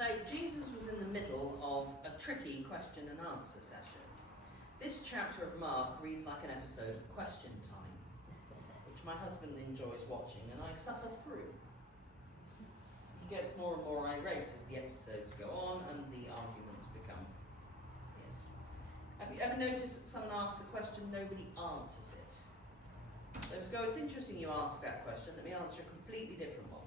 So Jesus was in the middle of a tricky question and answer session. This chapter of Mark reads like an episode of Question Time, which my husband enjoys watching and I suffer through. He gets more and more irate as the episodes go on and the arguments become his. Have you ever noticed that someone asks a question, nobody answers it? Let's go, it's interesting you ask that question, let me answer a completely different one.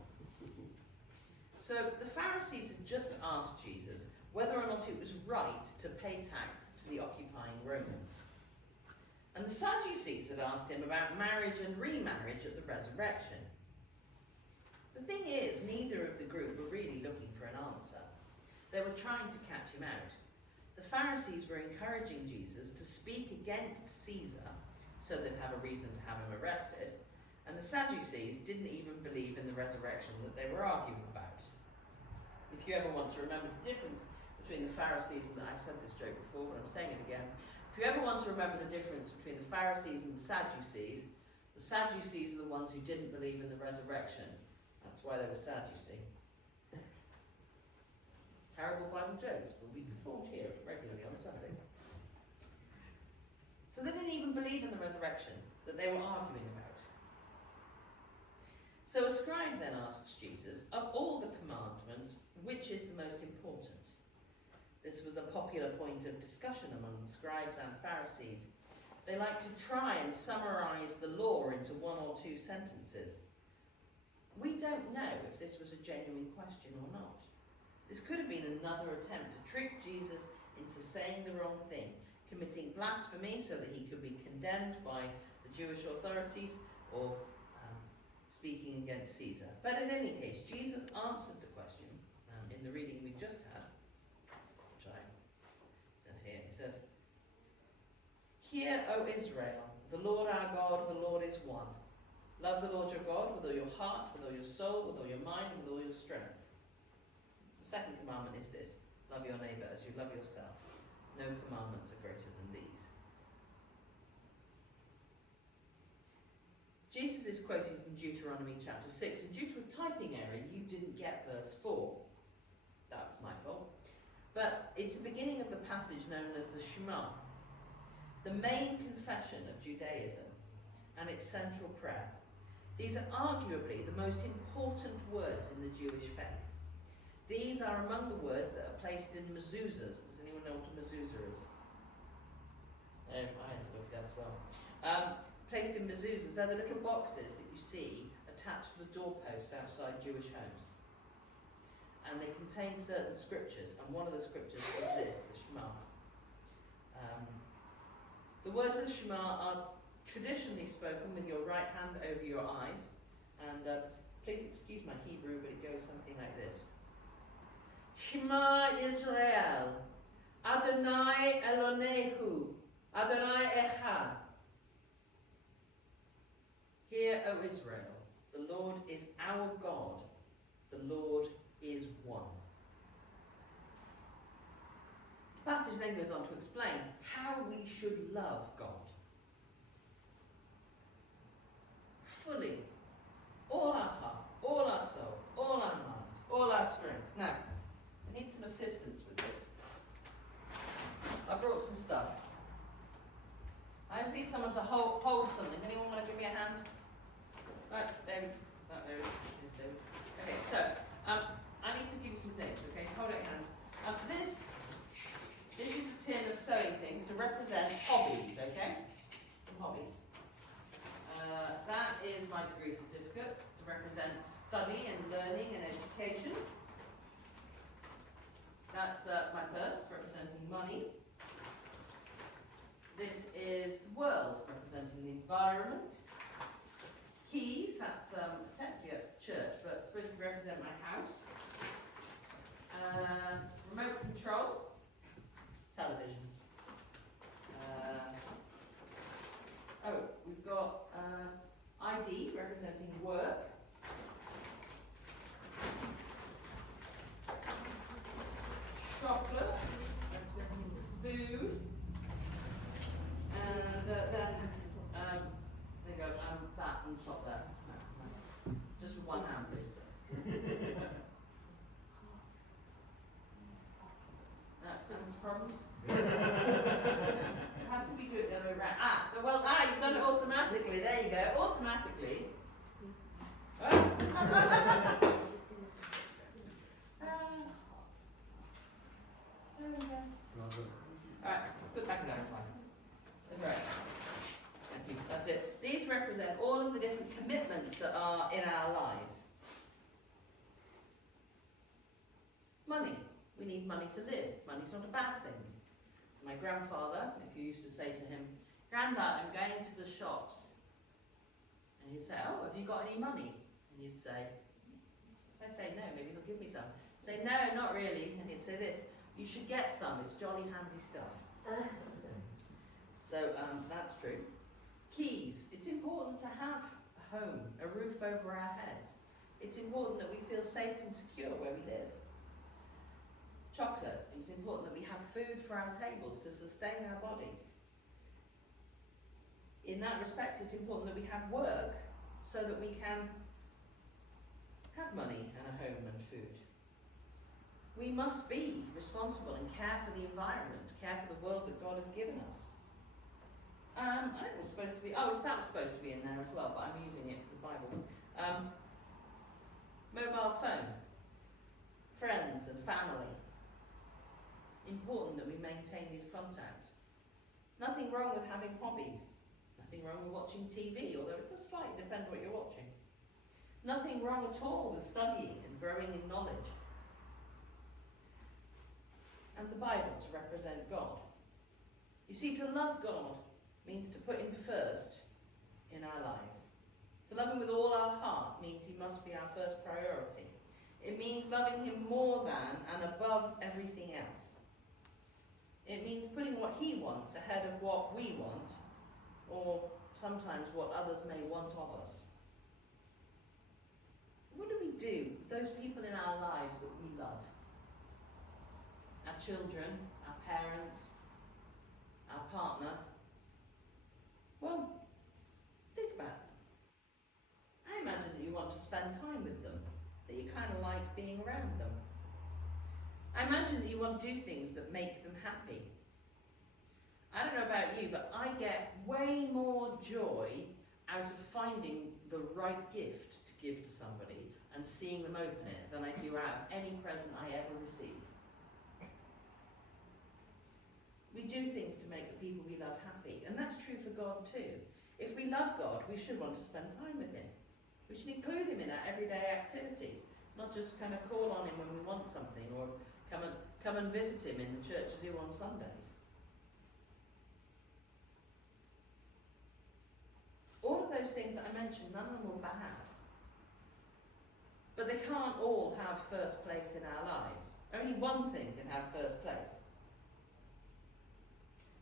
So the Pharisees had just asked Jesus whether or not it was right to pay tax to the occupying Romans. And the Sadducees had asked him about marriage and remarriage at the resurrection. The thing is, neither of the group were really looking for an answer. They were trying to catch him out. The Pharisees were encouraging Jesus to speak against Caesar so they'd have a reason to have him arrested. And the Sadducees didn't even believe in the resurrection that they were arguing about. If you ever want to remember the difference between the Pharisees and I've said this joke before, but I'm saying it again. If you ever want to remember the difference between the Pharisees and the Sadducees are the ones who didn't believe in the resurrection. That's why they were Sadducee. Terrible Bible jokes, but we performed here regularly on Sunday. So they didn't even believe in the resurrection that they were arguing about. So a scribe then asks Jesus, of all the commandments, which is the most important? This was a popular point of discussion among the scribes and Pharisees. They liked to try and summarize the law into one or two sentences. We don't know if this was a genuine question or not. This could have been another attempt to trick Jesus into saying the wrong thing, committing blasphemy so that he could be condemned by the Jewish authorities, or speaking against Caesar. But in any case, Jesus answered the question in the reading we just had, which I says here. He says, "Hear, O Israel, the Lord our God, the Lord is one. Love the Lord your God with all your heart, with all your soul, with all your mind, with all your strength." The second commandment is this: love your neighbour as you love yourself. No commandments are greater than these. Jesus is quoting from Deuteronomy chapter 6, and due to a typing error, you didn't get verse 4. That was my fault. But it's the beginning of the passage known as the Shema, the main confession of Judaism, and its central prayer. These are arguably the most important words in the Jewish faith. These are among the words that are placed in mezuzahs. Does anyone know what a mezuzah is? I had to look it up as well. Placed in mezuzahs, they're the little boxes that you see attached to the doorposts outside Jewish homes. And they contain certain scriptures, and one of the scriptures is this, the Shema. The words of the Shema are traditionally spoken with your right hand over your eyes, and please excuse my Hebrew, but it goes something like this. Shema Israel, Adonai Elonehu, Adonai Echad. Hear, O Israel, the Lord is our God, the Lord is one. The passage then goes on to explain how we should love God. Fully, all our heart, all our soul, all our mind, all our strength. Now, I need some assistance with this. I brought some stuff. I just need someone to hold something. Anyone want to give me a hand? Right, David. Oh, there it is, David. Okay, so I need to give you some things. Okay, hold out your hands. This is a tin of sewing things to represent hobbies. Okay, hobbies. That is my degree certificate to represent study and learning and education. That's my purse representing money. This is the world representing the environment. Keys, that's technically that's the church, but it's supposed to represent my house. Remote control, televisions. We've got ID representing work. Chocolate representing food. And then there you go, that on top there. You've done it automatically. There you go. Automatically. Alright, put back down, it's fine. That's right. Thank you. That's it. These represent all of the different commitments that are in our lives. Money. We need money to live. Money's not a bad thing. My grandfather, if you used to say to him, "Grandad, I'm going to the shops." And he'd say, "Oh, have you got any money?" And you'd say, if I say no, maybe he'll give me some. Say, "No, not really." And he'd say this, "You should get some, it's jolly handy stuff." So that's true. Keys. It's important to have a home, a roof over our heads. It's important that we feel safe and secure where we live. Chocolate. It's important that we have food for our tables to sustain our bodies. In that respect, it's important that we have work so that we can have money and a home and food. We must be responsible and care for the environment, care for the world that God has given us. I think it was supposed to be, that was supposed to be in there as well, but I'm using it for the Bible. Mobile phone, friends and family. Important that we maintain these contacts. Nothing wrong with having hobbies. Nothing wrong with watching TV, although it does slightly depend what you're watching. Nothing wrong at all with studying and growing in knowledge. And the Bible to represent God. You see, to love God means to put him first in our lives. To love him with all our heart means he must be our first priority. It means loving him more than and above everything else. It means putting what he wants ahead of what we want, or sometimes what others may want of us. What do we do with those people in our lives that we love? Our children, our parents, our partner. Well, think about it. I imagine that you want to spend time with them, that you kind of like being around them. I imagine that you want to do things that make them happy. I don't know about you, but I get way more joy out of finding the right gift to give to somebody and seeing them open it than I do out of any present I ever receive. We do things to make the people we love happy, and that's true for God too. If we love God, we should want to spend time with him. We should include him in our everyday activities, not just kind of call on him when we want something, or come and visit him in the church do on Sundays. All of those things that I mentioned, none of them are bad. But they can't all have first place in our lives. Only one thing can have first place.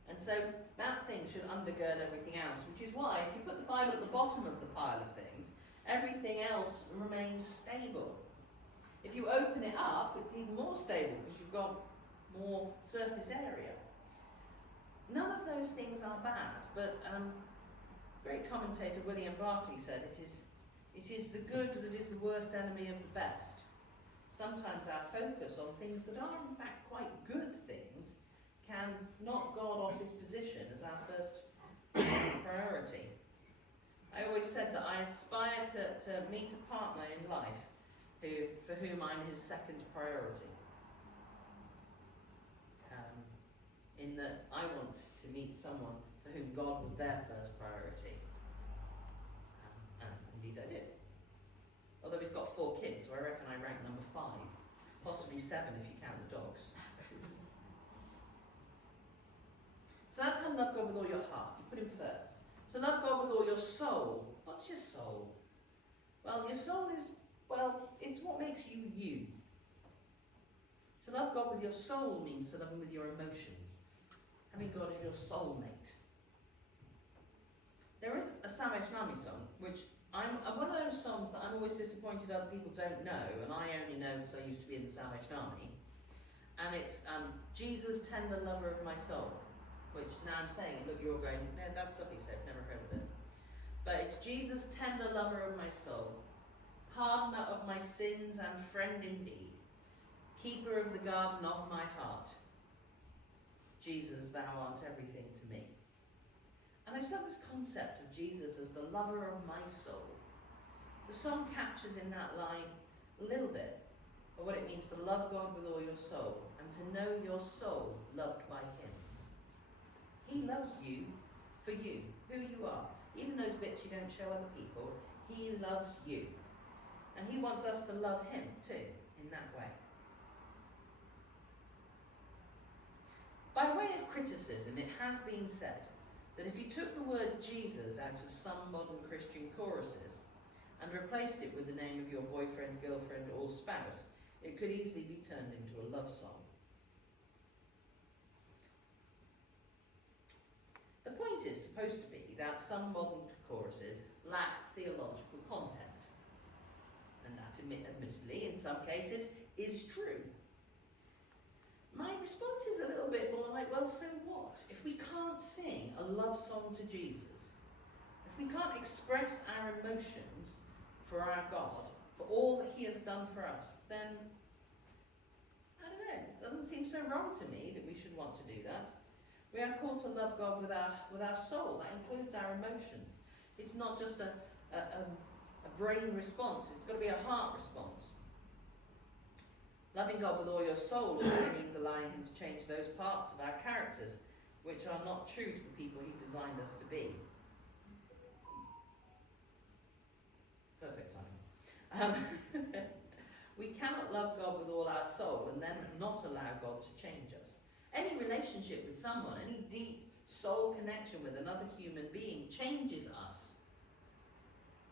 And so that thing should undergird everything else, which is why if you put the Bible at the bottom of the pile of things, everything else remains stable. If you open it up, it's even more stable because you've got more surface area. None of those things are bad, but great commentator William Barclay said it is the good that is the worst enemy of the best. Sometimes our focus on things that are in fact quite good things can knock God off his position as our first priority. I always said that I aspire to meet a partner in life for whom I'm his second priority. In that I want to meet someone for whom God was their first priority. And indeed I did. Although he's got 4 kids, so I reckon I rank number 5. Possibly 7 if you count the dogs. So that's how to love God with all your heart. You put him first. To love God with all your soul. What's your soul? Well, your soul is, it's what makes you you. To love God with your soul means to love him with your emotions. Having God as your soulmate. There is a Salvation Army song, which I'm one of those songs that I'm always disappointed other people don't know, and I only know because I used to be in the Salvation Army. And it's Jesus, Tender Lover of My Soul, which now I'm saying, look, you're going, no, that's lovely, so I've never heard of it. But it's Jesus, Tender Lover of My Soul, Pardoner of my sins and friend indeed, Keeper of the garden of my heart. Jesus, thou art everything to me. And I just love this concept of Jesus as the lover of my soul. The song captures in that line a little bit of what it means to love God with all your soul and to know your soul loved by him. He loves you for you, who you are. Even those bits you don't show other people, he loves you. And he wants us to love him too, in that way. By way of criticism, it has been said that if you took the word Jesus out of some modern Christian choruses and replaced it with the name of your boyfriend, girlfriend, or spouse, it could easily be turned into a love song. The point is supposed to be that some modern choruses lack theological content. And that, admittedly, in some cases, is true. My response is a little bit more like, well, so what? If we can't sing a love song to Jesus, if we can't express our emotions for our God, for all that he has done for us, then, I don't know, it doesn't seem so wrong to me that we should want to do that. We are called to love God with our soul. That includes our emotions. It's not just a brain response, it's got to be a heart response. Loving God with all your soul also means allowing him to change those parts of our characters which are not true to the people he designed us to be. Perfect timing. We cannot love God with all our soul and then not allow God to change us. Any relationship with someone, any deep soul connection with another human being changes us.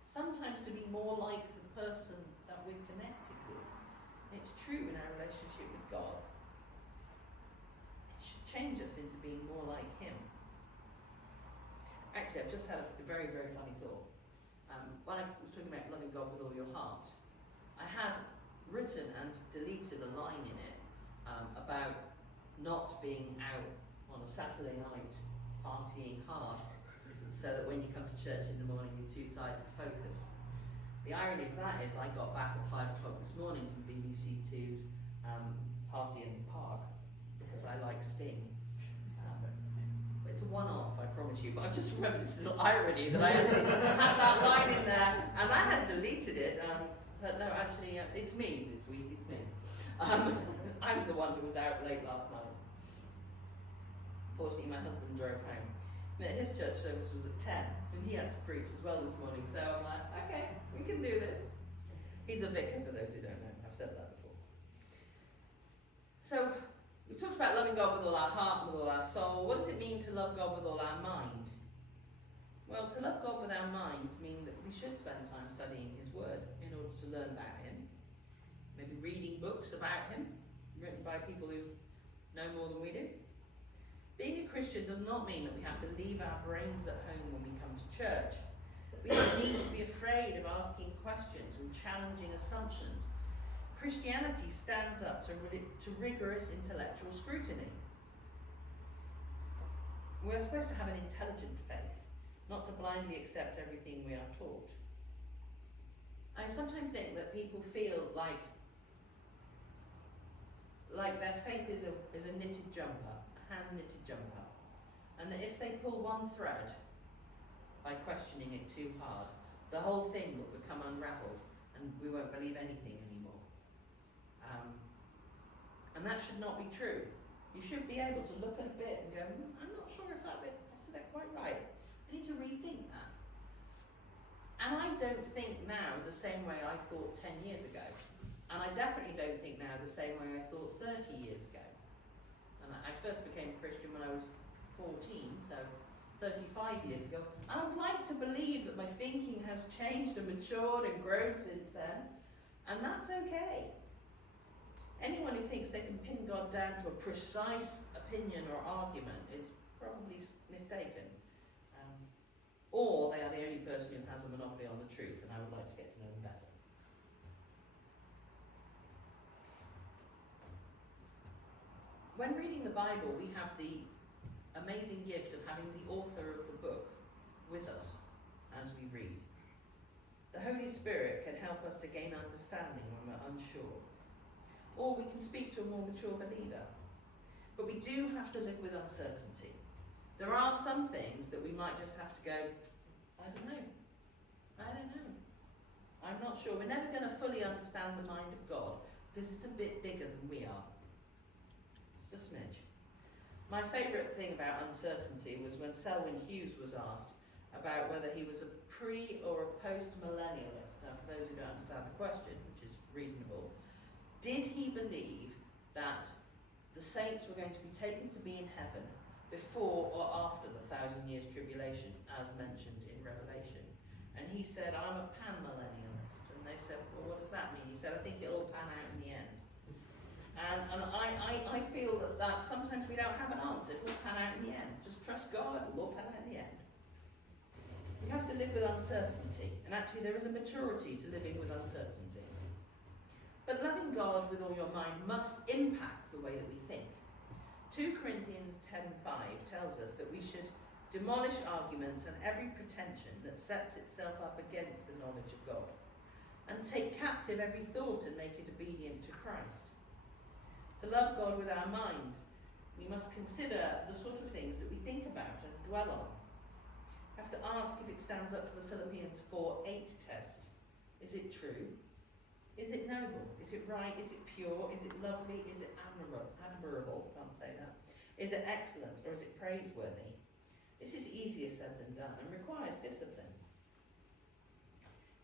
Sometimes to be more like the person that we're connected with. It's true in our relationship with God. It should change us into being more like him. Actually, I've just had a very, very funny thought. When I was talking about loving God with all your heart, I had written and deleted a line in it about not being out on a Saturday night partying hard so that when you come to church in the morning you're too tired to focus. The irony of that is I got back at 5 o'clock this morning from BBC 2's Party in the Park because I like Sting. It's a one-off, I promise you, but I just remember this little irony that I actually had that line in there and I had deleted it. But no, actually, it's me this week, it's me. I'm the one who was out late last night. Fortunately, my husband drove home. His church service was at 10, and he had to preach as well this morning, so I'm like, okay, we can do this. He's a vicar, for those who don't know. I've said that before. So, we talked about loving God with all our heart and with all our soul. What does it mean to love God with all our mind? Well, to love God with our minds means that we should spend time studying his word in order to learn about him. Maybe reading books about him, written by people who know more than we do. Being a Christian does not mean that we have to leave our brains at home when we come to church. We don't need to be afraid of asking questions and challenging assumptions. Christianity stands up to rigorous intellectual scrutiny. We're supposed to have an intelligent faith, not to blindly accept everything we are taught. I sometimes think that people feel like their faith is a knitted jumper, a hand-knitted jumper, and that if they pull one thread by questioning it too hard, the whole thing will become unravelled and we won't believe anything anymore. And that should not be true. You should be able to look at a bit and go, I'm not sure if that bit, I said that quite right. I need to rethink that. And I don't think now the same way I thought 10 years ago. And I definitely don't think now the same way I thought 30 years ago. And I first became a Christian when I was 14, so 35 years ago. And I would like to believe that my thinking has changed and matured and grown since then. And that's okay. Anyone who thinks they can pin God down to a precise opinion or argument is probably mistaken. Or they are the only person who has a monopoly on the truth, and I would like to get to know them better. When reading the Bible, we have the amazing gift of having the author of the book with us as we read. The Holy Spirit can help us to gain understanding when we're unsure. Or we can speak to a more mature believer. But we do have to live with uncertainty. There are some things that we might just have to go, I don't know. I'm not sure. We're never going to fully understand the mind of God because it's a bit bigger than we are. Just a smidge. My favourite thing about uncertainty was when Selwyn Hughes was asked about whether he was a pre- or a post-millennialist. Now, for those who don't understand the question, which is reasonable, did he believe that the saints were going to be taken to be in heaven before or after the 1,000 years tribulation, as mentioned in Revelation? And he said, I'm a pan-millennialist. And they said, well, what does that mean? He said, I think it'll all pan out in the end. And I feel that sometimes we don't have an answer. It will pan out in the end. Just trust God, it will pan out in the end. We have to live with uncertainty. And actually there is a maturity to living with uncertainty. But loving God with all your mind must impact the way that we think. 2 Corinthians 10:5 tells us that we should demolish arguments and every pretension that sets itself up against the knowledge of God, and take captive every thought and make it obedient to Christ. To love God with our minds, we must consider the sort of things that we think about and dwell on. We have to ask if it stands up to the Philippians 4:8 test. Is it true? Is it noble? Is it right? Is it pure? Is it lovely? Is it admirable? Can't say that. Is it excellent or is it praiseworthy? This is easier said than done and requires discipline.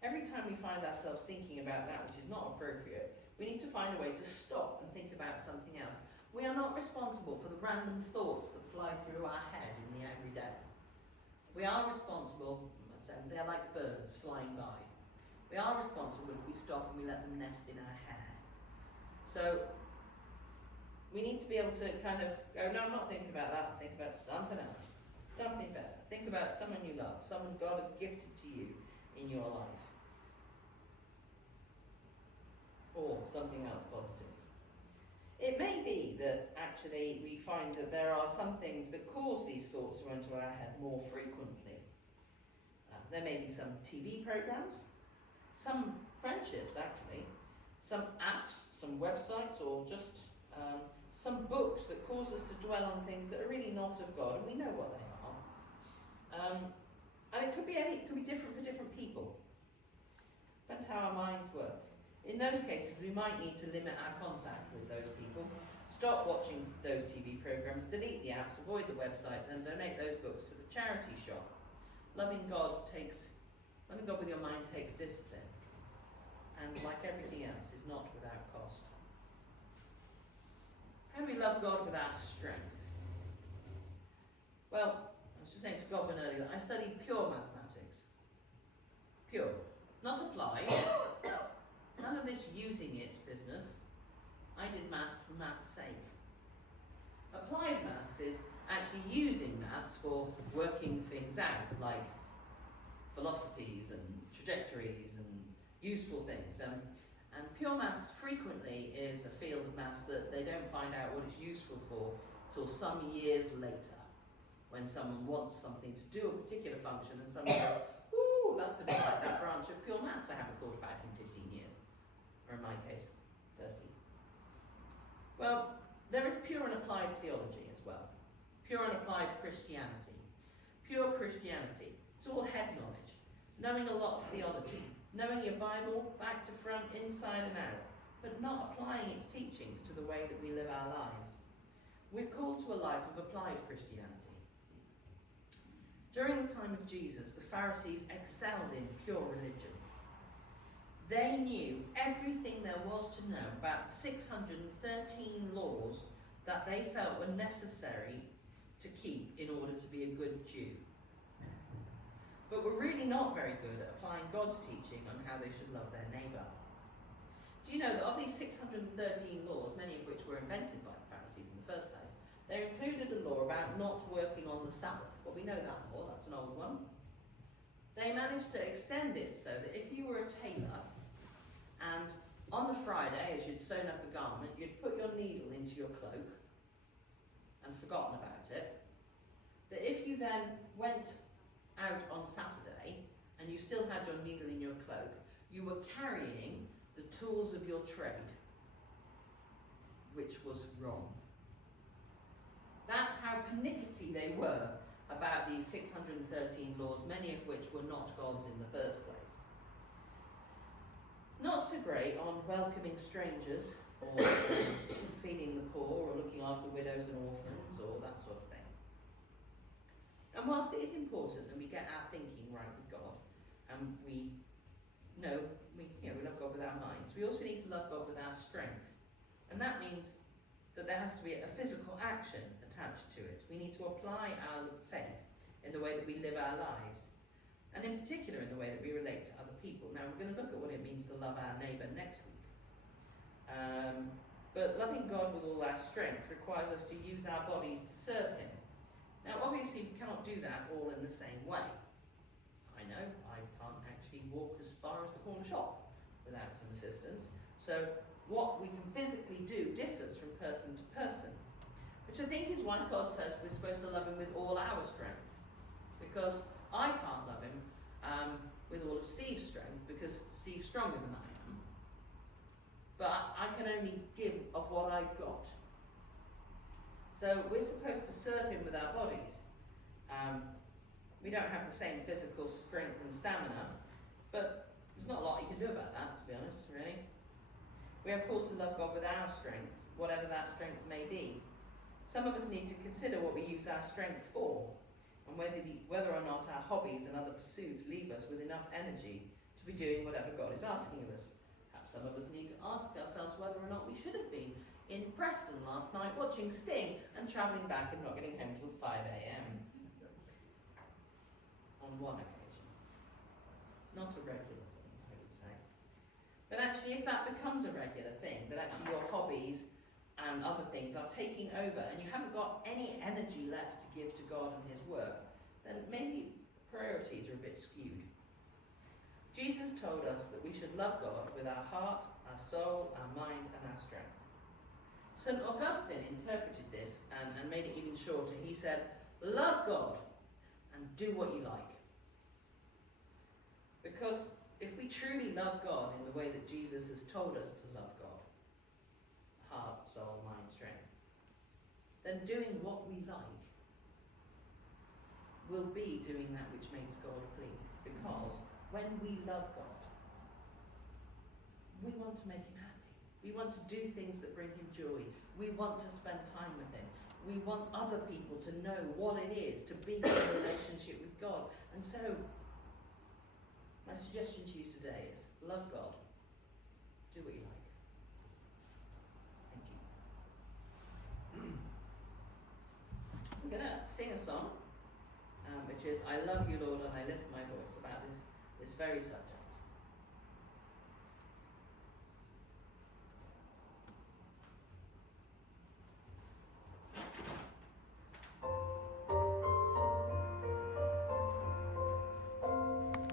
Every time we find ourselves thinking about that which is not appropriate, we need to find a way to stop and think about something else. We are not responsible for the random thoughts that fly through our head in the everyday. We are responsible, they're like birds flying by. We are responsible if we stop and we let them nest in our hair. So we need to be able to kind of go, no, I'm not thinking about that, I'm thinking about something else. Something better. Think about someone you love, someone God has gifted to you in your life. Or something else positive. It may be that actually we find that there are some things that cause these thoughts to enter our head more frequently. There may be some TV programs, some friendships actually, some apps, some websites, or just some books that cause us to dwell on things that are really not of God, and we know what they are. And it could be different for different people. Depends how our minds work. In those cases, we might need to limit our contact with those people, stop watching those TV programs, delete the apps, avoid the websites, and donate those books to the charity shop. Loving God with your mind takes discipline, and like everything else, is not without cost. How do we love God with our strength? Well, I was just saying to Godwin earlier that I studied pure mathematics. Pure. Not applied. None of this using it business. I did maths for maths' sake. Applied maths is actually using maths for working things out, like velocities and trajectories and useful things. And pure maths frequently is a field of maths that they don't find out what it's useful for till some years later, when someone wants something to do a particular function and someone goes, ooh, that's a bit like that branch of pure maths I haven't thought about in 15 years. Or in my case, 30. Well, there is pure and applied theology as well. Pure and applied Christianity. Pure Christianity. It's all head knowledge. Knowing a lot of theology. Knowing your Bible back to front, inside and out. But not applying its teachings to the way that we live our lives. We're called to a life of applied Christianity. During the time of Jesus, the Pharisees excelled in pure religion. They knew everything there was to know about 613 laws that they felt were necessary to keep in order to be a good Jew. But were really not very good at applying God's teaching on how they should love their neighbour. Do you know that of these 613 laws, many of which were invented by the Pharisees in the first place, they included a law about not working on the Sabbath? Well, we know that law, that's an old one. They managed to extend it so that if you were a tailor, and on the Friday, as you'd sewn up a garment, you'd put your needle into your cloak and forgotten about it, that if you then went out on Saturday and you still had your needle in your cloak, you were carrying the tools of your trade, which was wrong. That's how pernickety they were about these 613 laws, many of which were not God's in the first place. Not so great on welcoming strangers, or feeding the poor, or looking after widows and orphans, or that sort of thing. And whilst it is important that we get our thinking right with God, and we love God with our minds, we also need to love God with our strength. And that means that there has to be a physical action attached to it. We need to apply our faith in the way that we live our lives, and in particular in the way that we relate to other people. Now we're going to look at what it means to love our neighbour next week. But loving God with all our strength requires us to use our bodies to serve him. Now obviously we cannot do that all in the same way. I know I can't actually walk as far as the corner shop without some assistance. So what we can physically do differs from person to person, which I think is why God says we're supposed to love him with all our strength. Because I can't love him with all of Steve's strength, because Steve's stronger than I am. But I can only give of what I've got. So we're supposed to serve him with our bodies. We don't have the same physical strength and stamina, but there's not a lot you can do about that, to be honest, really. We are called to love God with our strength, whatever that strength may be. Some of us need to consider what we use our strength for, and whether or not our hobbies and other pursuits leave us with enough energy to be doing whatever God is asking of us. Perhaps some of us need to ask ourselves whether or not we should have been in Preston last night watching Sting and travelling back and not getting home till 5 a.m. on one occasion. Not a regular thing, I would say. But actually, if that becomes a regular thing, that actually your hobbies and other things are taking over and you haven't got any energy left to give to God and his work, then maybe priorities are a bit skewed. Jesus told us that we should love God with our heart, our soul, our mind and our strength. St. Augustine interpreted this and made it even shorter. He said, love God and do what you like. Because if we truly love God in the way that Jesus has told us to love God, heart, soul, mind, strength, then doing what we like will be doing that which makes God pleased. Because when we love God, we want to make him happy. We want to do things that bring him joy. We want to spend time with him. We want other people to know what it is to be in a relationship with God. And so, my suggestion to you today is, love God. Do what you like. Thank you. I'm going to sing a song, which is I Love You, Lord, and I Lift My Voice, about this very subject.